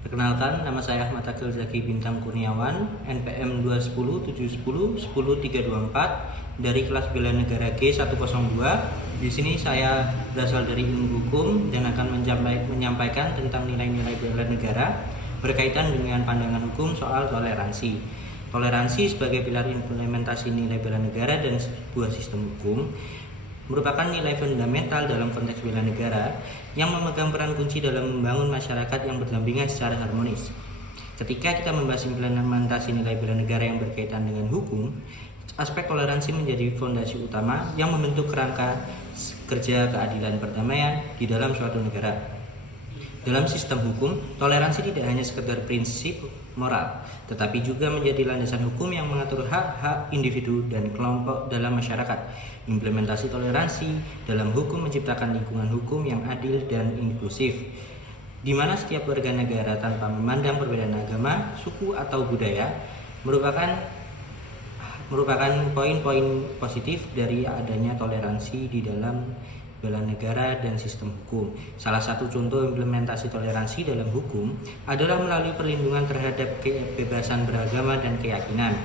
Perkenalkan, nama saya Ahmad Akil Zaki Bintang Kurniawan, NPM 21071010324 dari kelas Bela Negara G102. Di sini saya berasal dari Ilmu Hukum dan akan menyampaikan tentang nilai-nilai bela negara berkaitan dengan pandangan hukum soal toleransi. Toleransi sebagai pilar implementasi nilai bela negara dan sebuah sistem hukum merupakan nilai fundamental dalam konteks bela negara yang memegang peran kunci dalam membangun masyarakat yang berdampingan secara harmonis. Ketika kita membahas implementasi nilai bela negara yang berkaitan dengan hukum, aspek toleransi menjadi fondasi utama yang membentuk kerangka kerja keadilan perdamaian di dalam suatu negara. Dalam sistem hukum, toleransi tidak hanya sekedar prinsip moral, tetapi juga menjadi landasan hukum yang mengatur hak-hak individu dan kelompok dalam masyarakat. Implementasi toleransi dalam hukum menciptakan lingkungan hukum yang adil dan inklusif, di mana setiap warga negara tanpa memandang perbedaan agama, suku, atau budaya merupakan poin-poin positif dari adanya toleransi di dalam bela negara dan sistem hukum. Salah satu contoh implementasi toleransi dalam hukum adalah melalui perlindungan terhadap kebebasan beragama dan keyakinan.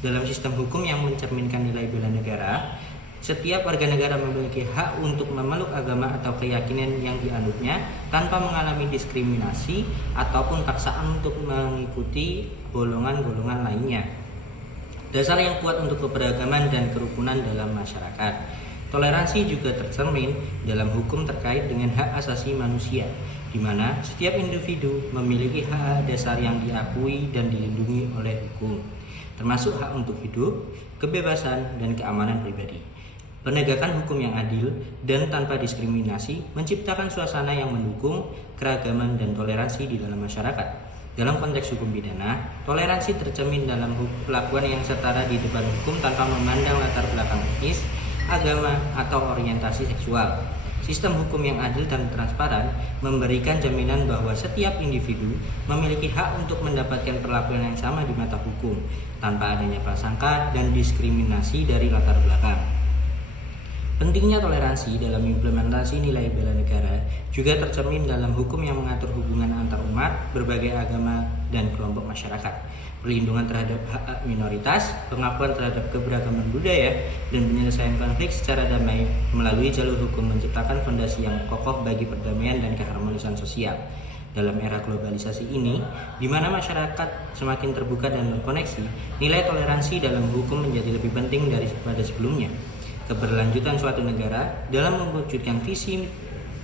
Dalam sistem hukum yang mencerminkan nilai bela negara, setiap warga negara memiliki hak untuk memeluk agama atau keyakinan yang dianutnya tanpa mengalami diskriminasi ataupun paksaan untuk mengikuti golongan-golongan lainnya. Dasar yang kuat untuk keberagaman dan kerukunan dalam masyarakat. Toleransi juga tercermin dalam hukum terkait dengan hak asasi manusia, di mana setiap individu memiliki hak dasar yang diakui dan dilindungi oleh hukum, termasuk hak untuk hidup, kebebasan, dan keamanan pribadi. Penegakan hukum yang adil dan tanpa diskriminasi menciptakan suasana yang mendukung keragaman dan toleransi di dalam masyarakat. Dalam konteks hukum pidana, toleransi tercermin dalam perlakuan yang setara di depan hukum tanpa memandang latar belakang etnis, agama, atau orientasi seksual. Sistem hukum yang adil dan transparan memberikan jaminan bahwa setiap individu memiliki hak untuk mendapatkan perlakuan yang sama di mata hukum, tanpa adanya prasangka dan diskriminasi dari latar belakang. Pentingnya toleransi dalam implementasi nilai bela negara juga tercermin dalam hukum yang mengatur hubungan antar umat, berbagai agama, dan kelompok masyarakat. Perlindungan terhadap hak minoritas, pengakuan terhadap keberagaman budaya, dan penyelesaian konflik secara damai melalui jalur hukum menciptakan fondasi yang kokoh bagi perdamaian dan keharmonisan sosial. Dalam era globalisasi ini, di mana masyarakat semakin terbuka dan terkoneksi, nilai toleransi dalam hukum menjadi lebih penting daripada sebelumnya. Keberlanjutan suatu negara dalam mewujudkan visi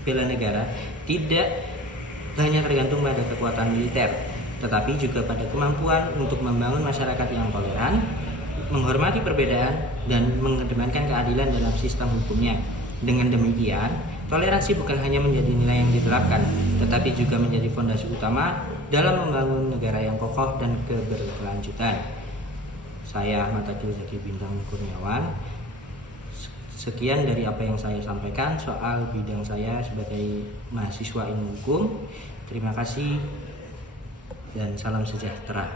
bela negara tidak hanya tergantung pada kekuatan militer, tetapi juga pada kemampuan untuk membangun masyarakat yang toleran, menghormati perbedaan, dan mengedepankan keadilan dalam sistem hukumnya. Dengan demikian, toleransi bukan hanya menjadi nilai yang diterapkan, tetapi juga menjadi fondasi utama dalam membangun negara yang kokoh dan keberkelanjutan. Saya Ahmad Akil Zaki Bintang Kurniawan. Sekian dari apa yang saya sampaikan soal bidang saya sebagai mahasiswa ilmu hukum. Terima kasih dan salam sejahtera.